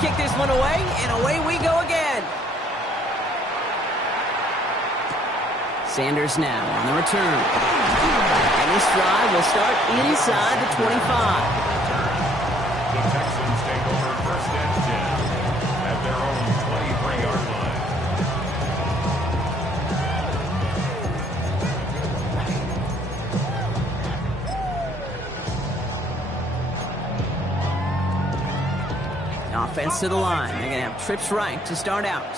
kick this one away, and away we go again. Sanders now on the return. And this drive will start inside the 25. The Texans take over first and 10 at their own 23-yard line. Offense to the line. They're going to have trips right to start out.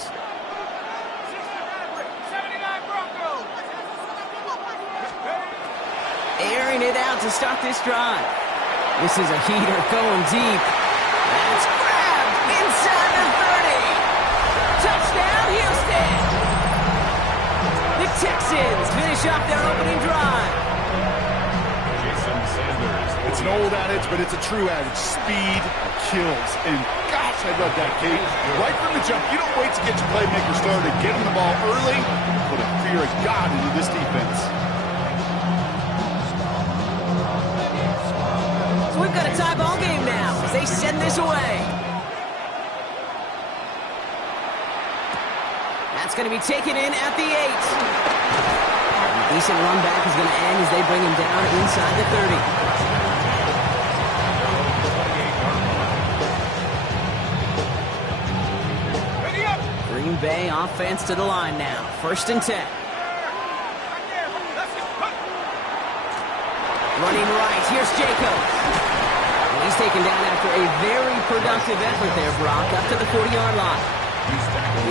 Airing it out to start this drive. This is a heater going deep. That's grabbed inside the 30. Touchdown, Houston. The Texans finish off their opening drive. Jason Sanders. It's an old adage, but it's a true adage. Speed kills. And gosh, I love that, Kate. Right from the jump, you don't wait to get your playmaker started. Get him the ball early. Put a fear of God into this defense. So we've got a tie ball game now as they send this away. That's going to be taken in at the 8. A decent run back is going to end as they bring him down inside the 30. Green Bay offense to the line now. First and 10. Running right. Here's Jacobs. And he's taken down after a very productive effort there, Brock, up to the 40-yard line.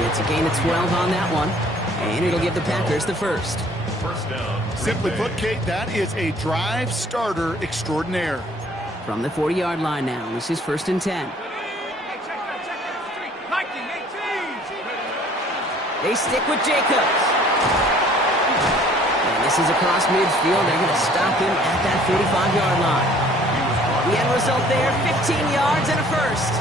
It's a gain of 12 on that one, and it'll give the Packers the first. First down. Simply put, Kate, that is a drive starter extraordinaire. From the 40-yard line now, this is first and 10. They stick with Jacobs. And this is across midfield. They're going to stop him at that 45-yard line. The end result there, 15 yards and a first.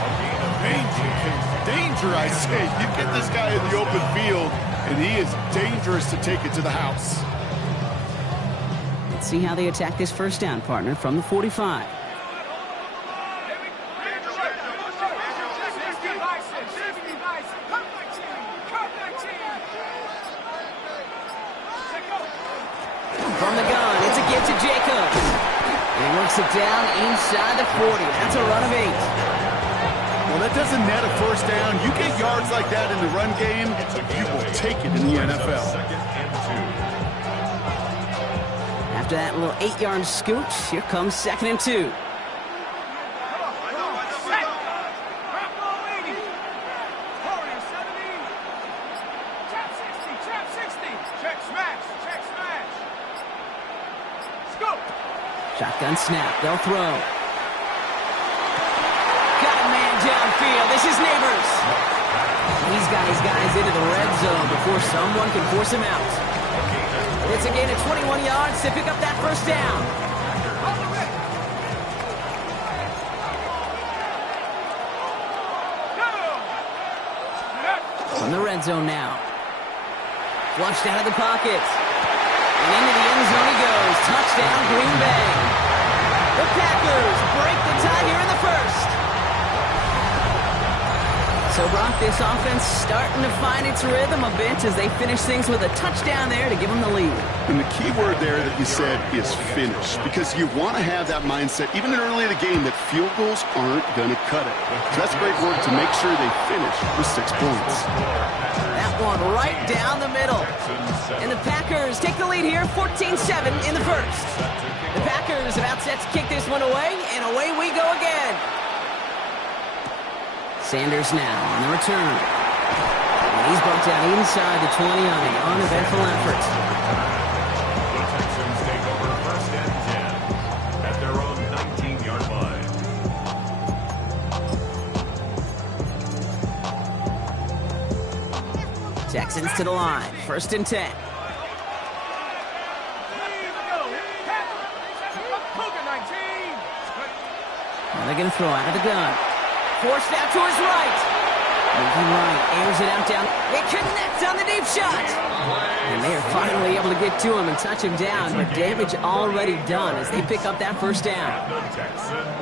Danger, I say. You get this guy in the open field, and he is dangerous to take it to the house. Let's see how they attack this first down, partner, from the 45. From the gun, it's a give to Jacobs. And he works it down inside the 40. That's a run of 8. Well, that doesn't net a first down. You get yards like that in the run game, you will take it in the NFL. Second and 2. After that little 8-yard scooch, here comes second and 2. Shotgun snap. They'll throw. Got a man downfield. This is Neighbors. He's got his guys into the red zone before someone can force him out. It's a gain of 21 yards to pick up that first down. From the red zone now. Flushed out of the pocket. And into the end zone he goes. Touchdown, Green Bay. The Packers break the tie here in the first. So, Brock, this offense starting to find its rhythm a bit as they finish things with a touchdown there to give them the lead. And the key word there that you said is finish, because you want to have that mindset, even early in the game, that field goals aren't going to cut it. So that's great work to make sure they finish with 6 points. That one right down the middle. And the Packers take the lead here, 14-7 in the first. The Packers about set to kick this one away, and away we go again. Sanders now on the return. And he's brought down inside the 20 on an uneventful effort. The Texans take over first and 10 at their own 19-yard line. Texans to the line, first and 10. Now they're going to throw out of the gun. Forced out to his right. Moving right, airs it out down. They connect on the deep shot. And they are finally able to get to him and touch him down, but damage already done as they pick up that first down.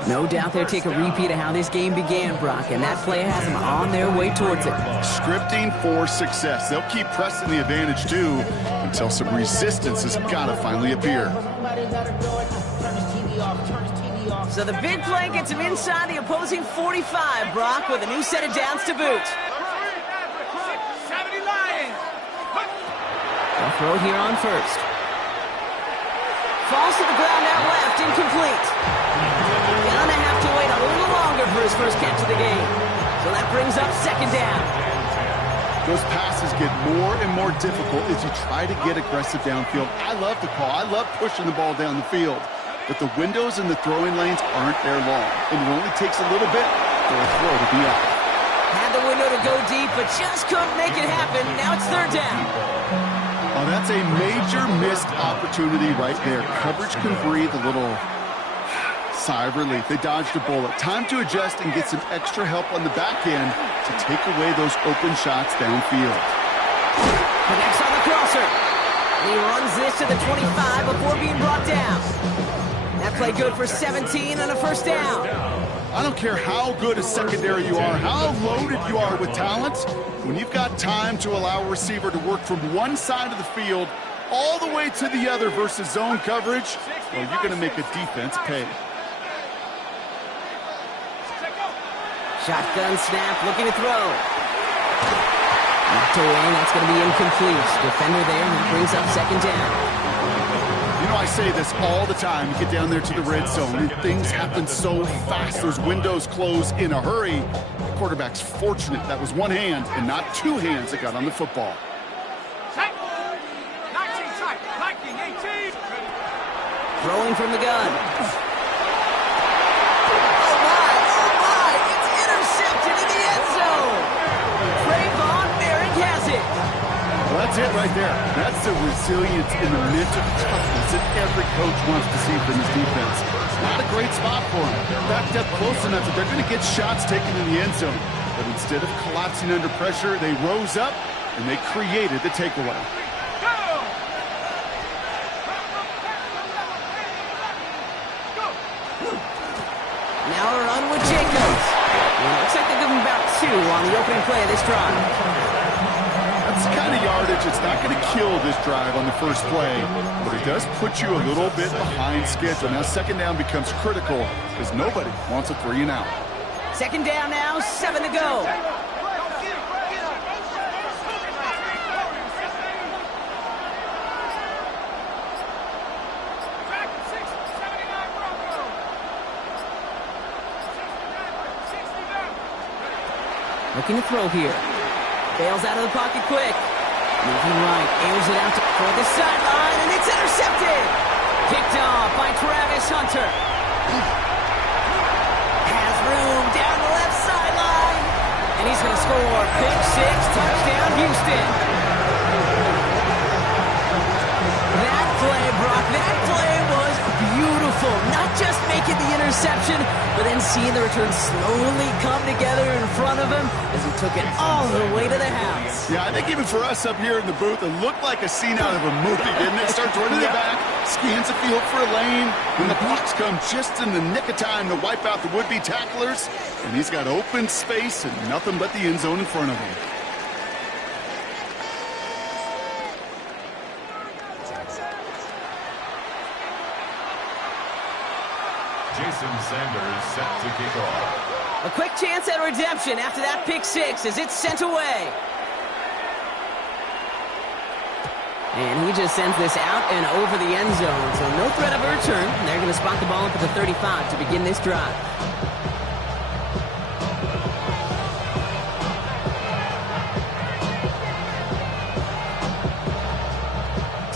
No doubt they'll take a repeat of how this game began, Brock, and that play has them on their way towards it. Scripting for success. They'll keep pressing the advantage, too, until some resistance has got to finally appear. So the big play gets him inside the opposing 45, Brock, with a new set of downs to boot. They'll throw here on first. Falls to the ground out left, incomplete. Gonna have to wait a little longer for his first catch of the game. So that brings up second down. Those passes get more and more difficult as you try to get aggressive downfield. I love the call. I love pushing the ball down the field. But the windows in the throwing lanes aren't there long, and it only takes a little bit for a throw to be out. Had the window to go deep, but just couldn't make it happen. Now it's third down. Oh, that's a major missed opportunity right there. Coverage can breathe a little sigh of relief. They dodged a bullet. Time to adjust and get some extra help on the back end to take away those open shots downfield. Connects on the crosser. He runs this to the 25 before being brought down. That play good for 17 and a first down. I don't care how good a secondary you are, how loaded you are with talent. When you've got time to allow a receiver to work from one side of the field all the way to the other versus zone coverage, well, you're going to make a defense pay. Shotgun snap, looking to throw. Knocked away, that's going to be incomplete. Defender there, who brings up second down. You know, I say this all the time. You get down there to the red zone, and things happen so fast. Those windows close in a hurry. The quarterback's fortunate that was one hand and not two hands that got on the football. Throwing from the gun. Oh my, it's intercepted in the end zone. Trayvon Merrick has it. Well, that's it right there. That's the resilience and the mental toughness that every coach wants to see from his defense. Not a great spot for him. Backed up close enough that they're going to get shots taken in the end zone. But instead of collapsing under pressure, they rose up and they created the takeaway. Now a run with Jacobs. It looks like they give him about 2 on the opening play of this drive. That's the kind of yardage it's not going to kill this drive on the first play, but it does put you a little bit behind schedule. Now second down becomes critical because nobody wants a 3 and out. Second down now, 7 to go. Looking to throw here. Bails out of the pocket quick. Moving right, airs it out for the sideline, and it's intercepted. Picked off by Travis Hunter. Has room down the left sideline, and he's going to score. Pick 6, touchdown, Houston. That play, Brock, that play was beautiful. Not just making the interception, but then seeing the return slowly come together in front of him as he took it all the way to the house. Yeah, I think even for us up here in the booth, it looked like a scene out of a movie, didn't it? Starts running it back, scans the field for a lane, and the blocks come just in the nick of time to wipe out the would-be tacklers, and he's got open space and nothing but the end zone in front of him. Jason Sanders set to kick off. A quick chance at redemption after that pick 6 as it's sent away. And he just sends this out and over the end zone, so no threat of a return. They're going to spot the ball up at the 35 to begin this drive.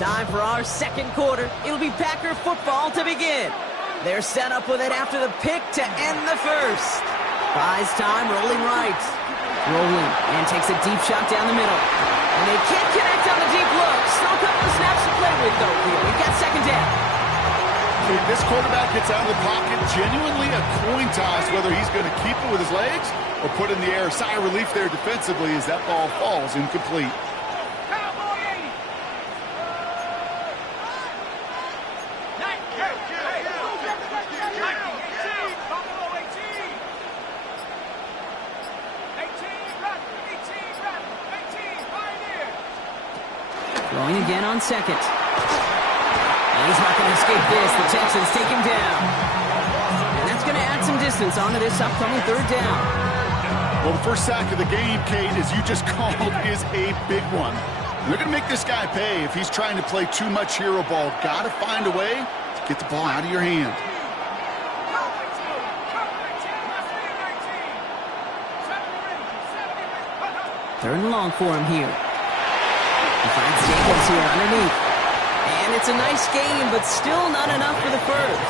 Time for our second quarter. It'll be Packer football to begin. They're set up with it after the pick to end the first. Buys time, rolling right. Rolling, and takes a deep shot down the middle. And they can't connect on the deep look. Still a couple of snaps to play with, though. Here, we've got second down. If this quarterback gets out of the pocket, genuinely a coin toss whether he's going to keep it with his legs or put it in the air. Sigh of relief there defensively as that ball falls incomplete. Throwing again on second. And he's not going to escape this. The Texans take him down. And that's going to add some distance onto this upcoming third down. Well, the first sack of the game, Kate, as you just called, is a big one. They're going to make this guy pay if he's trying to play too much hero ball. Got to find a way to get the ball out of your hand. Third and long for him here. He finds Jacobs here underneath. And it's a nice game, but still not enough for the first.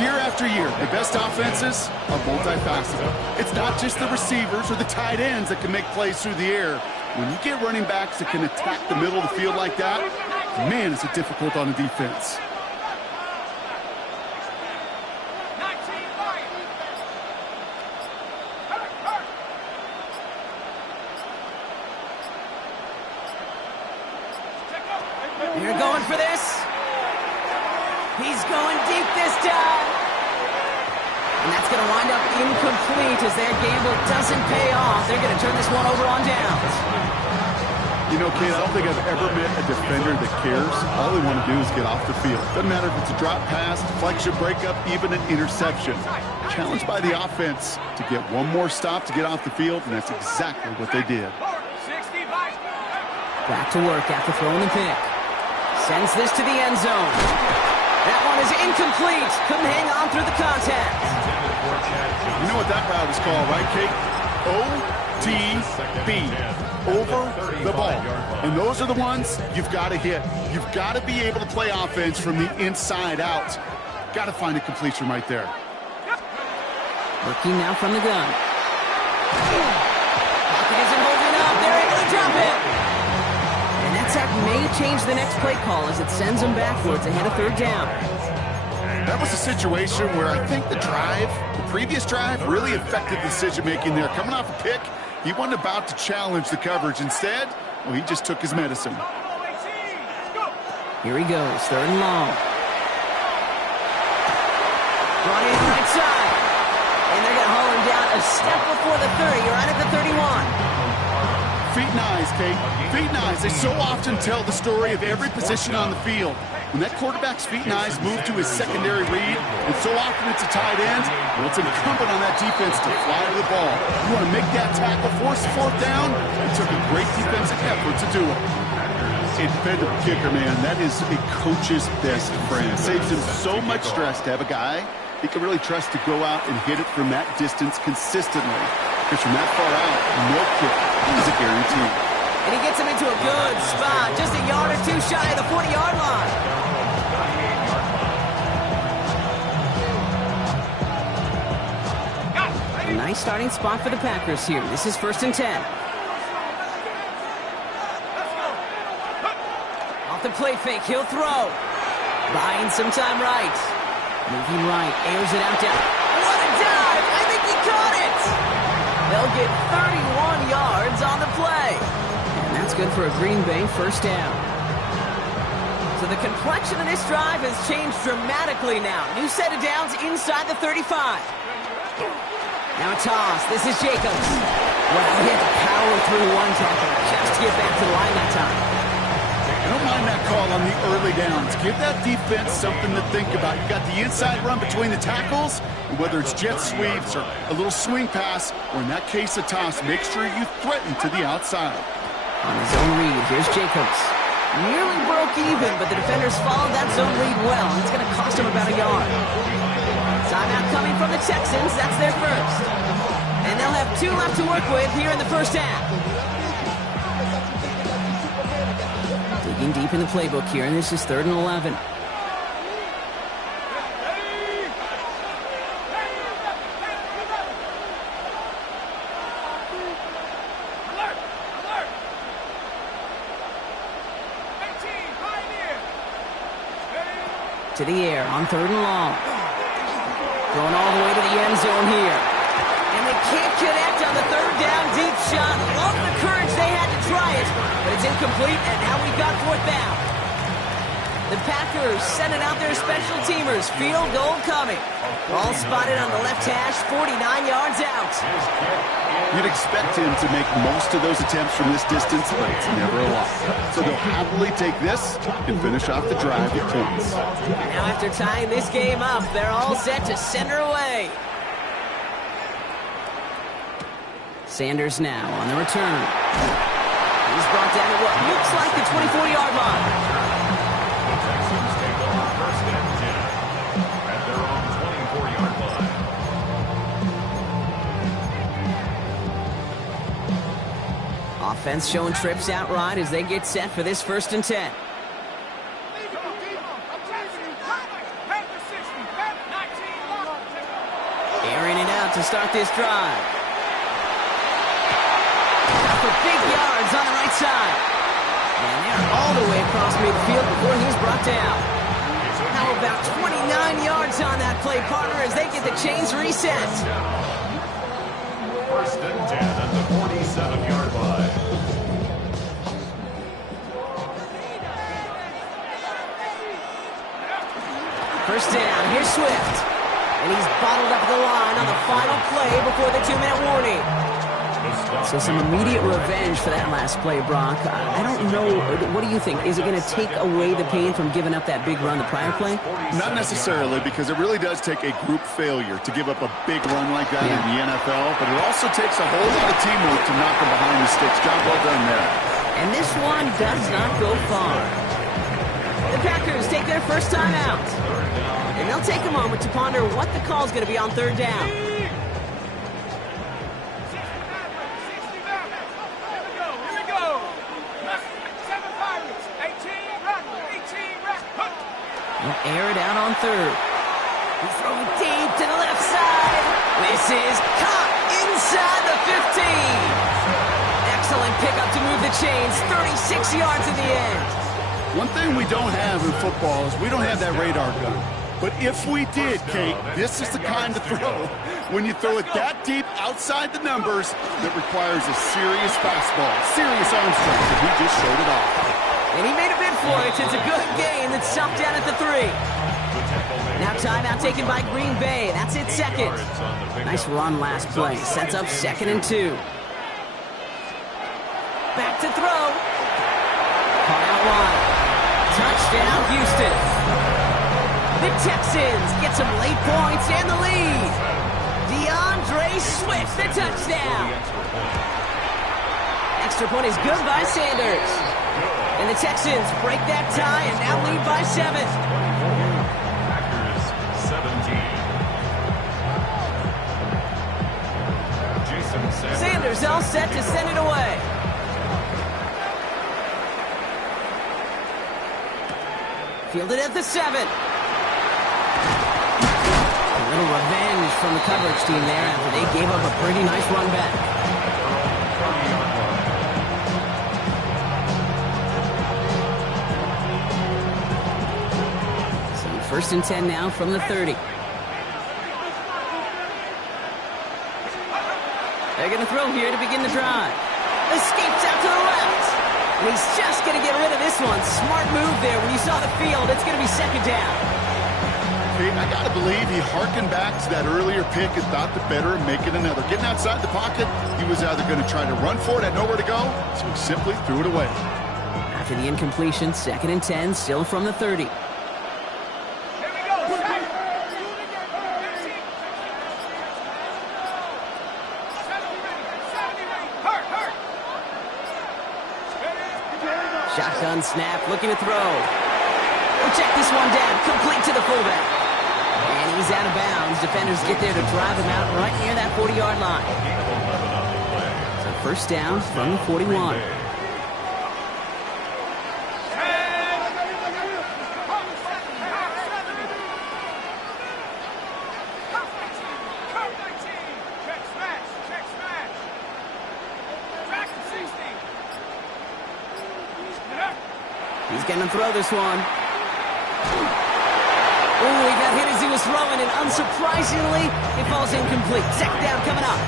Year after year, the best offenses are multifaceted. It's not just the receivers or the tight ends that can make plays through the air. When you get running backs that can attack the middle of the field like that, man, is it difficult on the defense. You're going for this. He's going deep this time. And that's going to wind up incomplete as their gamble doesn't pay off. They're going to turn this one over on downs. You know, Kate, I don't think I've ever met a defender that cares. All they want to do is get off the field. Doesn't matter if it's a drop pass, deflection, breakup, even an interception. Challenged by the offense to get one more stop to get off the field, and that's exactly what they did. Back to work after throwing the pick. Sends this to the end zone. That one is incomplete. Couldn't hang on through the contact. You know what that route is called, right, Kate? OTB. Over the ball. And those are the ones you've got to hit. You've got to be able to play offense from the inside out. Got to find a completion right there. Working now from the gun. Pocket isn't holding up. They're able to drop it. And that sack may change the next play call as it sends them backwards ahead of third down. That was a situation where I think the previous drive, really affected decision-making there. Coming off a pick, he wasn't about to challenge the coverage. Instead, well, he just took his medicine. Here he goes, third and long. Brought in right side. And they're going to haul him down a step before the 30, right at the 31. Feet and eyes, Kate. Feet and eyes. They so often tell the story of every position on the field. When that quarterback's feet and eyes move to his secondary read, and so often it's a tight end, well, it's incumbent on that defense to fly to the ball. You want to make that tackle, force the fourth down. It took a great defensive effort to do it. A defensive kicker, man, that is a coach's best friend. It saves him so much stress to have a guy he can really trust to go out and hit it from that distance consistently. Because from that far out, no kick is a guarantee. And he gets him into a good spot, just a yard or two shy of the 40-yard line. A nice starting spot for the Packers here. This is 1st and 10. Off the play fake, he'll throw. Buying some time right. Moving right, airs it out down. What a dive! I think he caught it! They'll get 31 yards on the play. And that's good for a Green Bay first down. So the complexion of this drive has changed dramatically now. New set of downs inside the 35. Now a toss. This is Jacobs. Wow, he had to power through one tackle just to get back to the line that time. I don't mind that call on the early downs. Give that defense something to think about. You got the inside run between the tackles, and whether it's jet sweeps or a little swing pass, or in that case a toss, make sure you threaten to the outside. On his own read, here's Jacobs. Nearly broke even, but the defenders followed that zone read well. It's going to cost him about a yard. Timeout coming from the Texans. That's their first. And they'll have 2 left to work with here in the first half. Digging deep in the playbook here, and this is 3rd and 11. to the air on 3rd and long. Going all the way to the end zone here. And they can't connect on the 3rd down deep shot. Love the courage they had to try it, but it's incomplete, and now we've got 4th down. The Packers sending out their special teamers. Field goal coming. Ball spotted on the left hash, 49 yards out. You'd expect him to make most of those attempts from this distance, but it's never a lot. So they'll happily take this and finish off the drive with points. Now after tying this game up, they're all set to send her away. Sanders now on the return. He's brought down at what looks like the 24-yard line. The Texans take over 1st and 10 at their own 24-yard line. Offense showing trips out right as they get set for this 1st and 10. Airing it out to start this drive. Out for big yards on the right side. And they're all the way across midfield before he's brought down. How about 29 yards on that play, partner, as they get the chains reset. 1st and 10 at the 47-yard line. First down, here's Swift. And he's bottled up the line on the final play before the 2-minute warning. So some immediate revenge for that last play, Brock. I don't know. What do you think? Is it going to take away the pain from giving up that big run the prior play? Not necessarily, because it really does take a group failure to give up a big run like that in the NFL, but it also takes a whole lot of teamwork to knock them behind the sticks. Job well done there. And this one does not go far. The Packers take their first time out. And they'll take a moment to ponder what the call is going to be on 3rd down. They'll air it out on 3rd. He's throwing deep to the left side. This is caught inside the 15. Excellent pickup to move the chains. 36 yards in the end. One thing we don't have in football is we don't have that radar gun. But if we did, Kate, this is the kind of throw when you throw it that deep outside the numbers that requires a serious fastball, serious arm strength, and he just showed it off. And he made a bid for it. It's a good gain that's stopped down at the 3. Now timeout taken by Green Bay. That's it, 2nd. Nice run last play. Sets up 2nd and 2. Back to throw. Caught out wide. Touchdown, Houston. The Texans get some late points and the lead. DeAndre Swift, the touchdown. Extra point is good by Sanders. And the Texans break that tie and now lead by 7. Packers 17. Jason Sanders all set to send it away. Fielded at the 7. A little revenge from the coverage team there after they gave up a pretty nice run back. So 1st and 10 now from the 30. They're going to throw here to begin the drive. Escapes out to the left. And he's just going to get rid of this one. Smart move there. When you saw the field, it's going to be 2nd down. Okay, I got to believe he hearkened back to that earlier pick and thought the better of making another. Getting outside the pocket, he was either going to try to run for it, had nowhere to go, so he simply threw it away. After the incompletion, 2nd and 10, still from the 30. Shotgun snap, looking to throw. Oh, check this one down, complete to the fullback. And he's out of bounds. Defenders get there to drive him out right near that 40-yard line. So 1st down from the 41. He's going to throw this one. Oh, he got hit as he was throwing, and unsurprisingly, it falls incomplete. Second down coming up.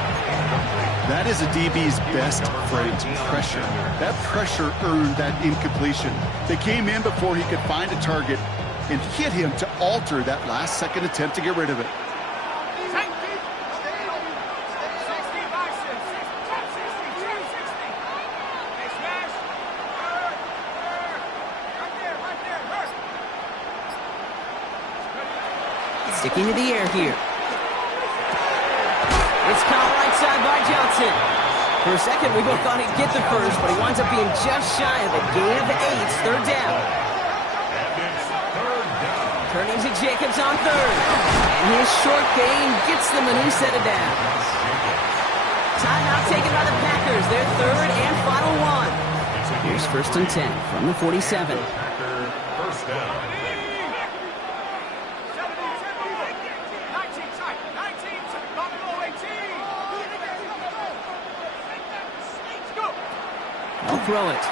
That is a DB's best friend, pressure. That pressure earned that incompletion. They came in before he could find a target and hit him to alter that last-second attempt to get rid of it. Sticking to the air here. It's caught right side by Johnson. For a second, we both thought he'd get the first, but he winds up being just shy of a gain of 8. Third down. Turning to Jacobs on third. And his short gain gets them a new set of downs. Timeout taken by the Packers. Their third and final one. Here's 1st and 10 from the 47. First down. I'll throw it.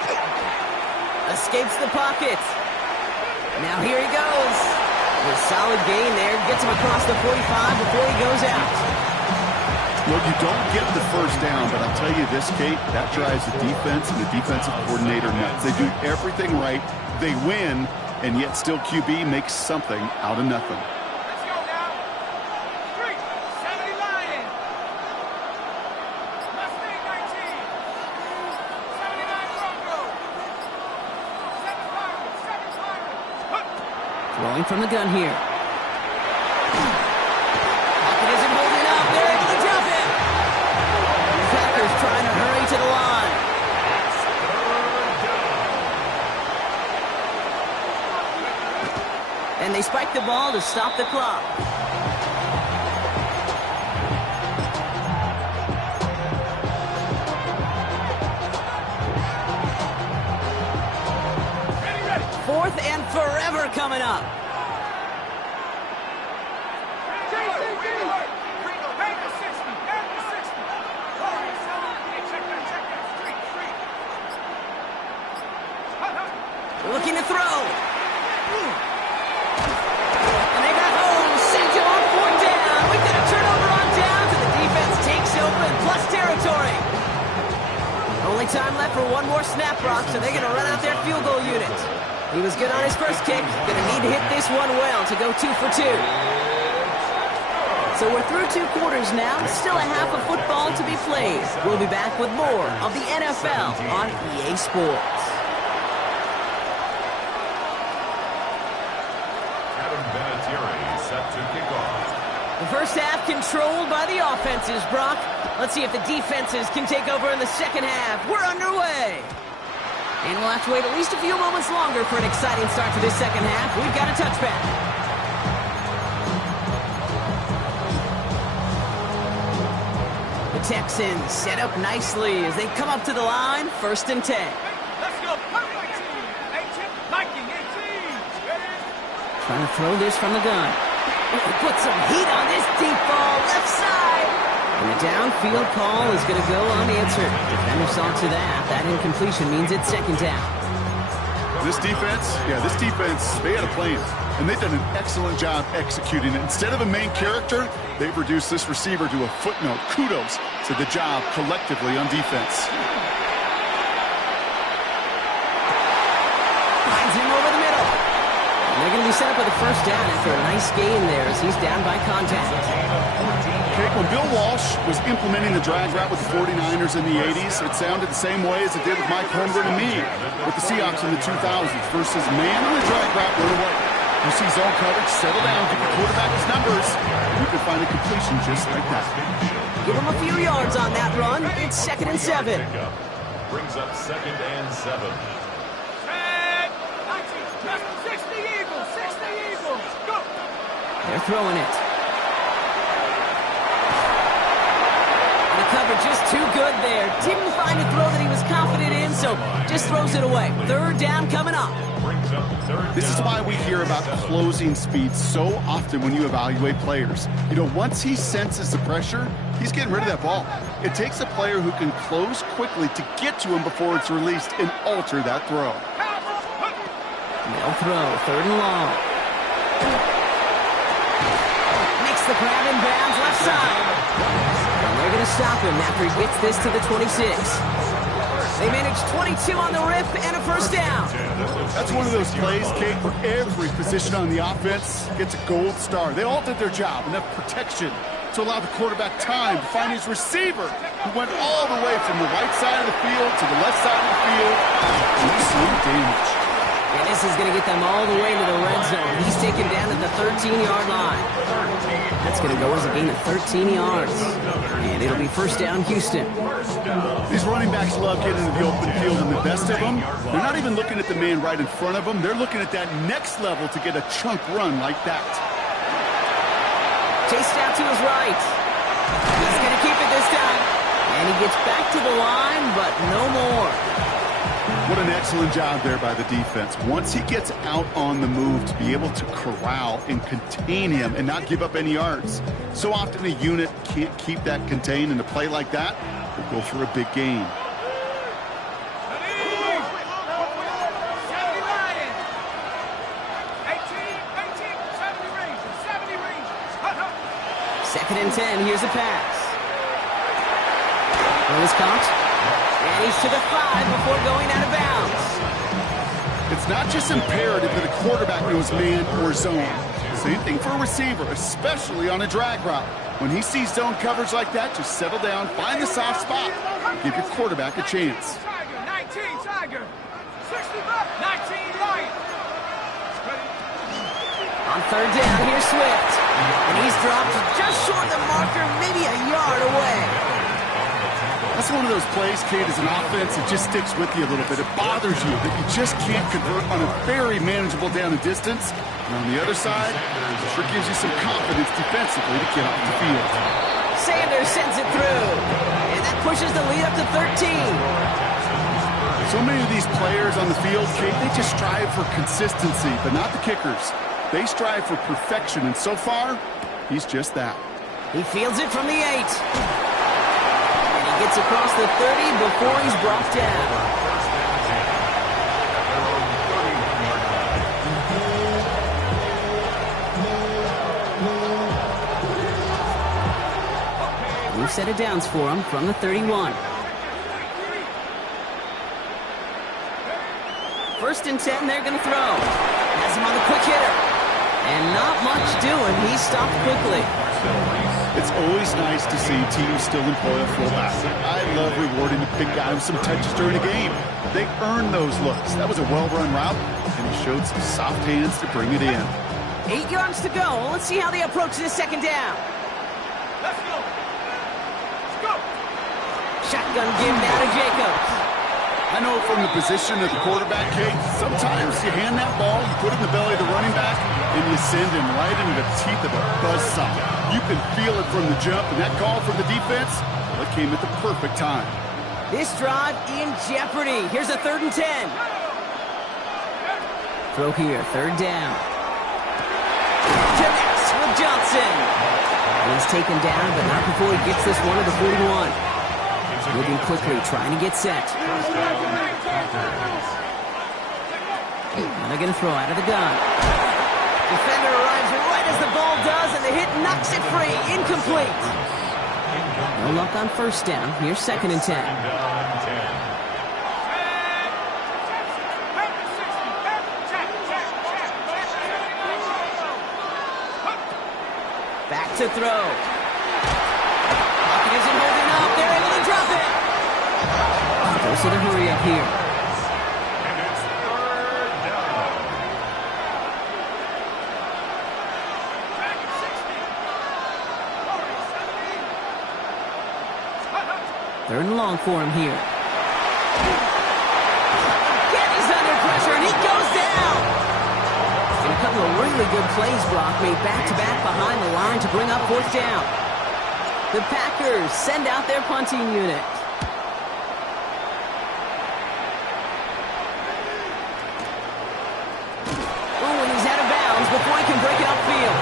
Escapes the pocket. Now here he goes. With a solid gain there. Gets him across the 45 before he goes out. Well, you don't get the first down, but I'll tell you this, Kate, that drives the defense and the defensive coordinator nuts. They do everything right. They win, and yet still QB makes something out of nothing. Throwing from the gun here. Pocket isn't holding up. They're able to jump him. The Packers trying to hurry to the line. And they spike the ball to stop the clock. Fourth and forever coming up. Looking to throw. And they got home. Sent on 4th down. We've got a turnover on downs, and the defense takes over in plus territory. Only time left for one more snap, Brock, so they're going to run out their field goal unit. He was good on his first kick. Going to need to hit this one well to go 2 for 2. So we're through 2 quarters now. Still a half of football to be played. We'll be back with more of the NFL on EA Sports. Adam Vinatieri set to kick off. The first half controlled by the offenses, Brock. Let's see if the defenses can take over in the second half. We're underway. And we'll have to wait at least a few moments longer for an exciting start to this second half. We've got a touchback. The Texans set up nicely as they come up to the line. 1st and 10. Let's go. Viking 18. Trying to throw this from the gun. Put some heat on this deep ball. Left side. And the downfield call is going to go unanswered. Defender saw to that. That incompletion means it's 2nd down. This defense, they had a plan. And they've done an excellent job executing it. Instead of a main character, they've reduced this receiver to a footnote. Kudos to the job collectively on defense. Finds him over the middle. And they're going to be set up with a 1st down after a nice gain there as he's down by contact. Okay, when Bill Walsh was implementing the drag route with the 49ers in the 80s, it sounded the same way as it did with Mike Holmgren and me with the Seahawks in the 2000s versus man on the drag route, run away. You see zone coverage, settle down, give your quarterback his numbers, and you can find a completion just like that. Give him a few yards on that run. It's 2nd and 7. Brings up 2nd and 7. 60 Eagles, 60 Eagles. Go. They're throwing it. And the cover just too good there. Didn't find a throw that he was confident in, so just throws it away. 3rd down coming up. This is why we hear about closing speed so often when you evaluate players. You know, once he senses the pressure, he's getting rid of that ball. It takes a player who can close quickly to get to him before it's released and alter that throw. They'll throw 3rd and long. the grab in bounds left side. And they're going to stop him after he gets this to the 26. They manage 22 on the rip and a first down. That's one of those plays, Kate, where every position on the offense gets a gold star. They all did their job, enough protection to allow the quarterback time to find his receiver, who went all the way from the right side of the field to the left side of the field. Do some damage. And this is going to get them all the way to the red zone. He's taken down at the 13-yard line. That's going to go as a gain of 13 yards. And it'll be first down, Houston. These running backs love getting into the open field, and the best of them, they're not even looking at the man right in front of them. They're looking at that next level to get a chunk run like that. Chased out to his right. He's going to keep it this time. And he gets back to the line, but no more. What an excellent job there by the defense. Once he gets out on the move, to be able to corral and contain him and not give up any yards. So often a unit can't keep that contained, and a play like that will go for a big gain. Second and 10, here's a pass. Well, is caught. And he's to the 5 before going out of bounds. It's not just imperative that a quarterback knows man or zone. Same thing for a receiver, especially on a drag route. When he sees zone coverage like that, just settle down, find the soft spot, and give your quarterback a chance. 19 Tiger, 65, 19 Lion. On third down, here's Swift. And he's dropped just short of the marker, maybe a yard away. That's one of those plays, Kate, as an offense, it just sticks with you a little bit. It bothers you that you just can't convert on a very manageable down and distance. And on the other side, it sure gives you some confidence defensively to get off the field. Sanders sends it through. And that pushes the lead up to 13. So many of these players on the field, Kate, they just strive for consistency, but not the kickers. They strive for perfection, and so far, he's just that. He fields it from the 8. Gets across the 30 before he's brought down. New set of downs for him from the 31. First and 10, they're going to throw. Has him on the quick hitter. And not much doing. He's stopped quickly. It's always nice to see teams still employ a fullback. I love rewarding the big guy with some touches during a game. They earn those looks. That was a well-run route, and he showed some soft hands to bring it in. 8 yards to go. Let's see how they approach this second down. Let's go. Let's go. Shotgun give now to Jacobs. I know from the position of the quarterback, Kate, sometimes you hand that ball, you put it in the belly of the running back, and you send him right into the teeth of a buzzsaw. You can feel it from the jump, and that call from the defense, well, it came at the perfect time. This drive in jeopardy. Here's a 3rd and 10. Throw here, 3rd down. Connects with Johnson. And he's taken down, but not before he gets this one to the 41. Moving quickly, trying to get set. Now they're going to throw out of the gun. Defender arrives right as the ball does, and the hit knocks it free. Incomplete. No luck on first down. Here's 2nd and 10. Back to throw. Pocket isn't holding up. They're able to drop it. Force it to hurry up here. And it's 3rd down. 3rd and long for him here. And he's under pressure, and he goes down. And a couple of really good plays, Brock, made back-to-back behind the line to bring up 4th down. The Packers send out their punting unit. Oh, and he's out of bounds before he can break it upfield.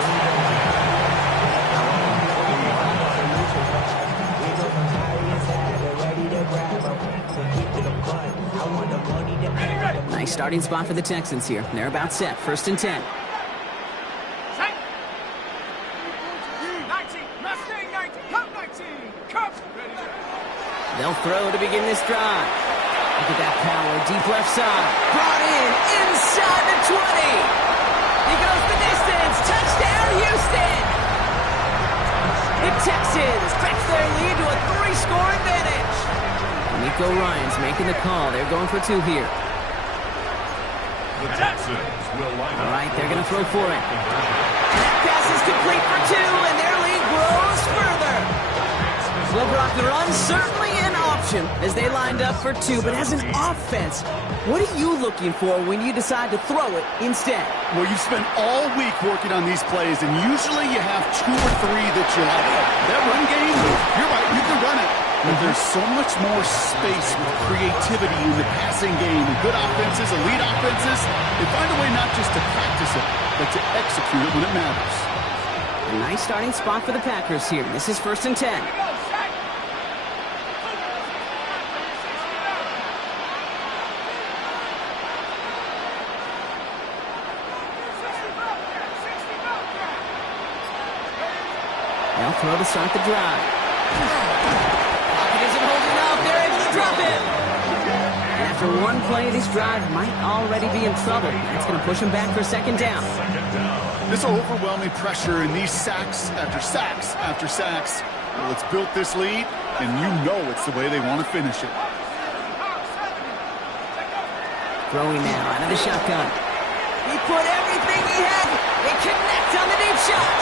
Nice starting spot for the Texans here. They're about set. 1st and 10. Mustang 19, Cup 19, Cup ready. They'll throw to begin this drive. Look at that power, deep left side. Brought in, inside the 20. He goes the distance. Touchdown, Houston. The Texans stretch their lead to a 3-score advantage. Nico Ryan's making the call. They're going for 2 here. The Texans will line up. All right, they're going to throw for it. That pass is complete for 2, and their lead grows further. Well, Brock, the run's certainly an option as they lined up for 2, but as an offense, what are you looking for when you decide to throw it instead? Well, you've spent all week working on these plays, and usually you have 2 or 3 that you like. That run game, you're right, you can run it. But there's so much more space with creativity in the passing game. And good offenses, elite offenses, they find a way not just to practice it, but to execute it when it matters. A nice starting spot for the Packers here. This is 1st and 10. They'll throw to start the drive. Pocket isn't holding up. They're able to drop it. And after one play, this drive might already be in trouble. That's going to push them back for 2nd down. This overwhelming pressure and these sacks after sacks after sacks. Well, it's built this lead, and you know it's the way they want to finish it. Throwing now out of the shotgun. He put everything he had. They connect on the deep shot.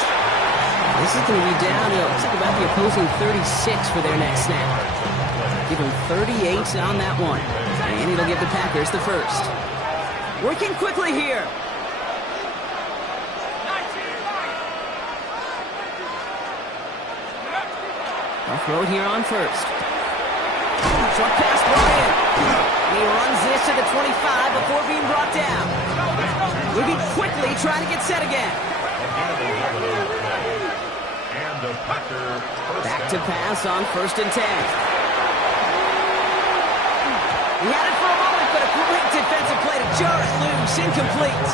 This is going to be down to, looks like about the opposing 36 for their next snap. Give them 38 on that one. And it'll give the Packers the first. Working quickly here. They'll throw it here on 1st. Short pass brought in. He runs this to the 25 before being brought down. Moving quickly, trying to get set again. Back to pass on 1st and 10. He had it for a moment, but a great defensive play to jar it loose. Incomplete.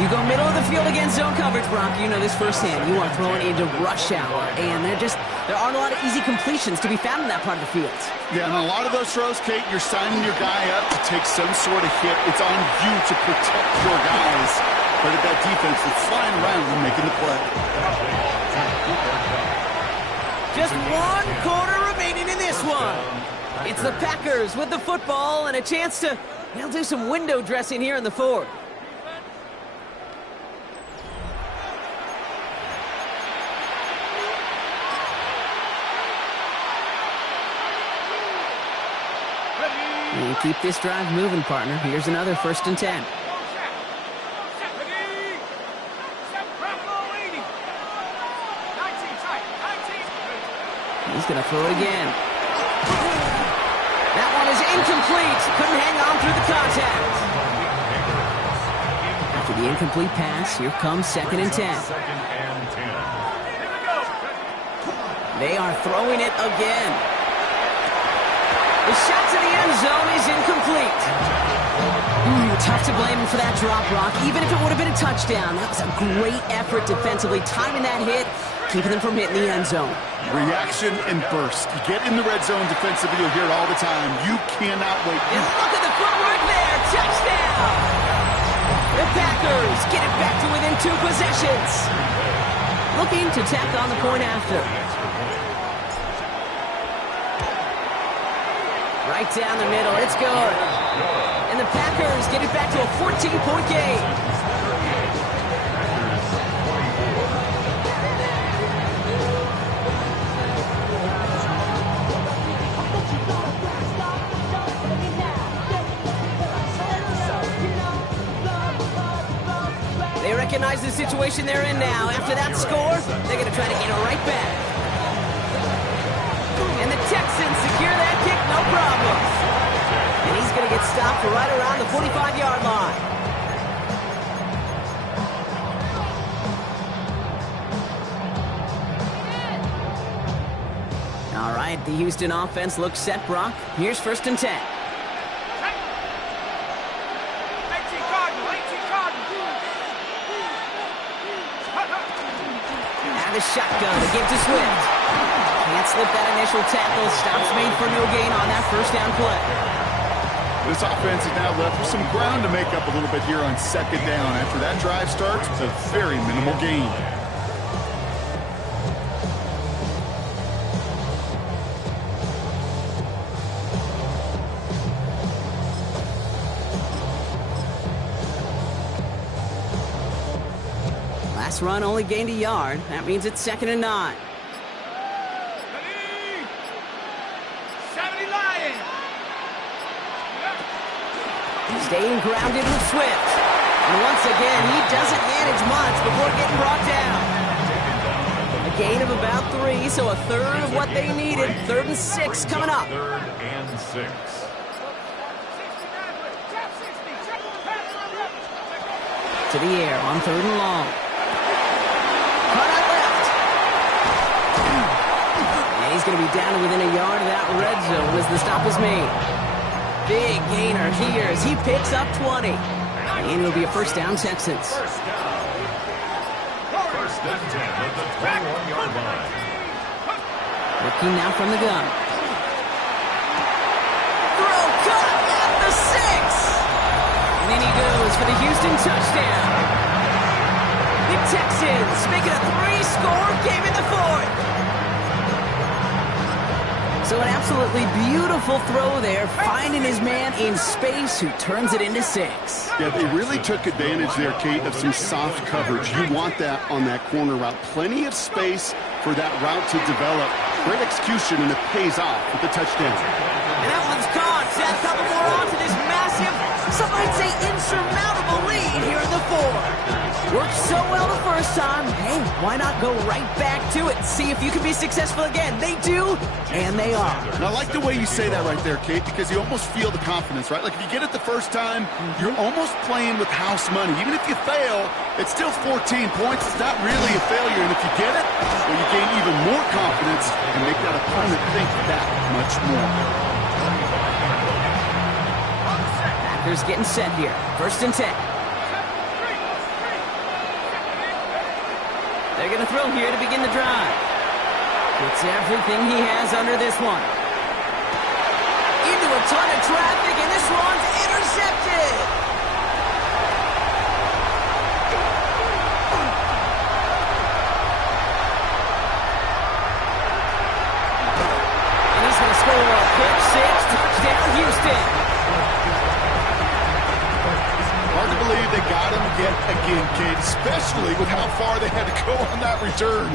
You go middle of the field against zone coverage, Brock. You know this firsthand. You are throwing into rush hour, and there aren't a lot of easy completions to be found in that part of the field. Yeah, and a lot of those throws, Kate, you're signing your guy up to take some sort of hit. It's on you to protect your guys. But at that defense that's flying around and making the play. Just 1 quarter remaining in this one. It's the Packers with the football and a chance to, they'll do some window dressing here in the 4th. You keep this drive moving, partner. Here's another 1st and 10. He's going to throw it again. That one is incomplete. Couldn't hang on through the contact. After the incomplete pass, here comes 2nd and 10. They are throwing it again. The shot to the end zone is incomplete. Tough to blame him for that drop, Rock. Even if it would have been a touchdown, that was a great effort defensively, timing that hit, keeping them from hitting the end zone. Reaction and burst. You get in the red zone defensively, you'll hear it all the time. You cannot wait. And look at the footwork there. Touchdown! The Packers get it back to within 2 possessions. Looking to tack on the point after. Right down the middle. It's good. And the Packers get it back to a 14-point game. They recognize the situation they're in now. After that score, they're going to try to get it right back. And the Texans secure that kick, no problem. And he's going to get stopped right around the 45-yard line. All right, the Houston offense looks set, Brock. Here's 1st and 10. Behind the shotgun to give to Swift. Can't slip that initial tackle. Stops made for no gain on that first down play. This offense is now left with some ground to make up a little bit here on second down. After that drive starts, it's a very minimal gain. Last run only gained a yard. That means it's 2nd and 9. 70 Lions. Staying grounded with Swift. And once again, he doesn't manage much before getting brought down. A gain of about 3, so a third of what they needed. 3rd and 6 coming up. 3rd and 6. To the air on 3rd and long. Cut out left. And he's going to be down to within a yard of that red zone as the stop is made. Big gainer here as he picks up 20. And it'll be a first down, Texans. First and 10 at the 21-yard line. Looking now from the gun. Throw cut at the 6. And in he goes for the Houston touchdown. The Texans make it a 3-score game in the 4th. So an absolutely beautiful throw there, finding his man in space who turns it into 6. Yeah, they really took advantage there, Kate, of some soft coverage. You want that on that corner route. Plenty of space for that route to develop. Great execution, and it pays off with the touchdown. And that one's gone. Set a couple more on to this massive, some might say insurmountable lead here in the 4. Worked so well the first time. Hey, why not go right back to it? See if you can be successful again. They do, and they are. And I like the way you say that right there, Kate, because you almost feel the confidence, right? Like if you get it the first time, you're almost playing with house money. Even if you fail, it's still 14 points. It's not really a failure. And if you get it, well, you gain even more confidence and make that opponent think that much more. Packers getting set here. 1st and 10. They're going to throw here to begin the drive. It's everything he has under this one. Into a ton of traffic, and this one's intercepted. And he's going to score a pick 6, touchdown Houston. Hard to believe they got him yet again, Kate, especially with how far they had to go on that return.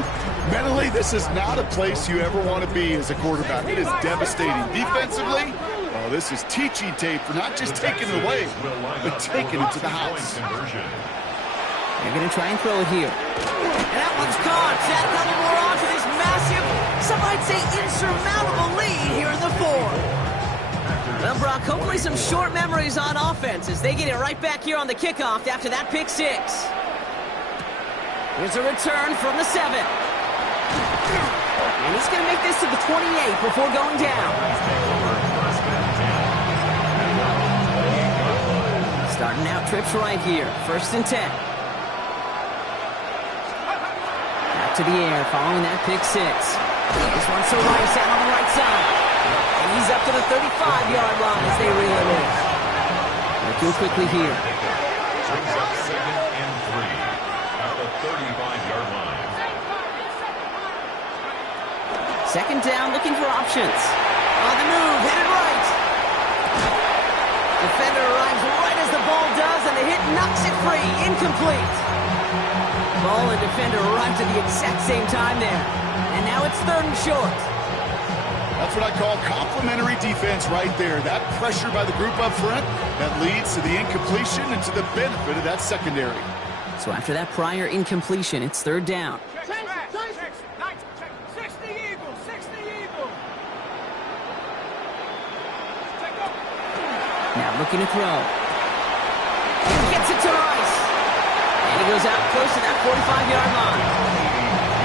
Mentally, this is not a place you ever want to be as a quarterback. It is devastating. Defensively, oh, this is teaching tape for not just taking it away, but taking it to the house. They're going to try and throw it here. And that one's gone. Set a couple more on to this massive, some might say insurmountable lead here in the 4. Well, Brock, hopefully some short memories on offense as they get it right back here on the kickoff after that pick 6. Here's a return from the 7. And he's going to make this to the 28 before going down. Starting out trips right here. 1st and 10. Back to the air following that pick 6. This one's to Rice out on the right side. And he's up to the 35-yard line as they reel him in. Looking quickly here. Brings up 2nd and 3 at the 35-yard line. 2nd down, looking for options. On the move, headed right. Defender arrives right as the ball does, and the hit knocks it free. Incomplete. Ball and defender arrived at the exact same time there. And now it's 3rd and short. That's what I call complementary defense right there. That pressure by the group up front, that leads to the incompletion and to the benefit of that secondary. So after that prior incompletion, it's 3rd down. 60 Eagles, 60 Eagles. Now looking to throw. He gets it to Rice. And he goes out close to that 45-yard line.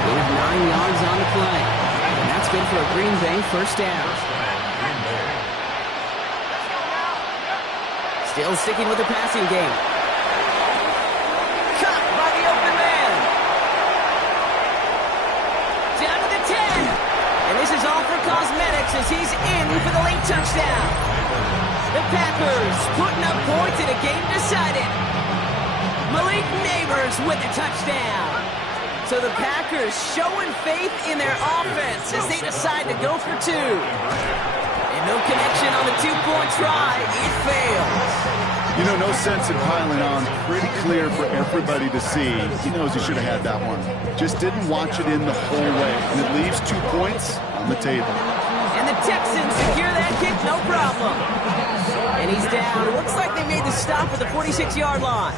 Gain of 9 yards on the play. And that's good for a Green Bay first down. Still sticking with the passing game. Cut by the open man. as he's in for the late touchdown. The Packers putting up points in a game decided. Malik Neighbors with a touchdown. So the Packers showing faith in their offense as they decide to go for two. And no connection on the two-point try. It fails. You know, no sense in piling on. Pretty clear for everybody to see. He knows he should have had that one. Just didn't watch it in the whole way. And it leaves 2 points on the table. And the Texans secure that kick, no problem. And he's down. It looks like they made the stop at the 46-yard line.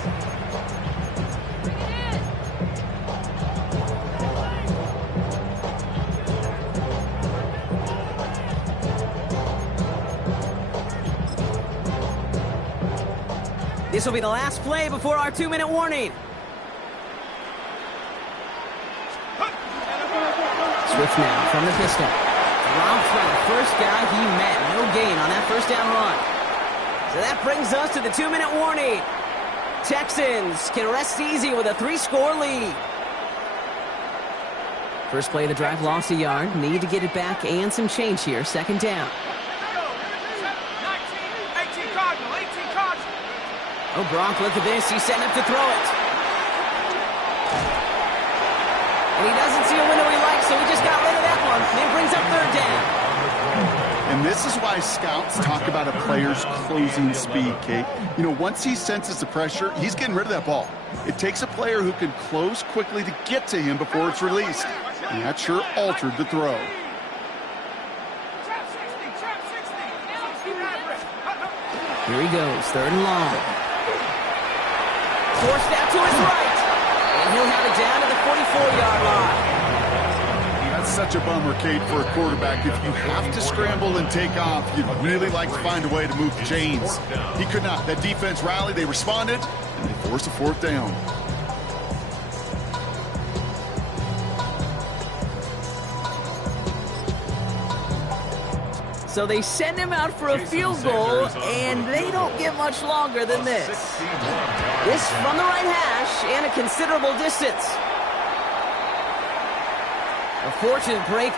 This will be the last play before our 2-minute warning. Swift now from the pistol. Drops by the first guy he met. No gain on that first down run. So that brings us to the 2-minute warning. Texans can rest easy with a 3-score lead. First play of the drive lost a yard. Need to get it back and some change here. Second down. 18 Cardinal, 18 Cardinal. Oh, Gronk, look at this. He's setting up to throw it. And he doesn't see a window he likes, so he just got rid of that one. And it brings up third down. And this is why scouts talk about a player's closing speed, Kate. You know, once he senses the pressure, he's getting rid of that ball. It takes a player who can close quickly to get to him before it's released. And that sure altered the throw. Here he goes, third and long. Forced out to his right. And he'll have it down to the 44-yard line. That's such a bummer, Kate, for a quarterback. If you have to scramble and take off, you'd really like to find a way to move the chains. He could not. That defense rallied, they responded, and they forced a fourth down. So they send him out for a field goal, and they don't get much longer than this. This from the right hash and a considerable distance. A fortunate break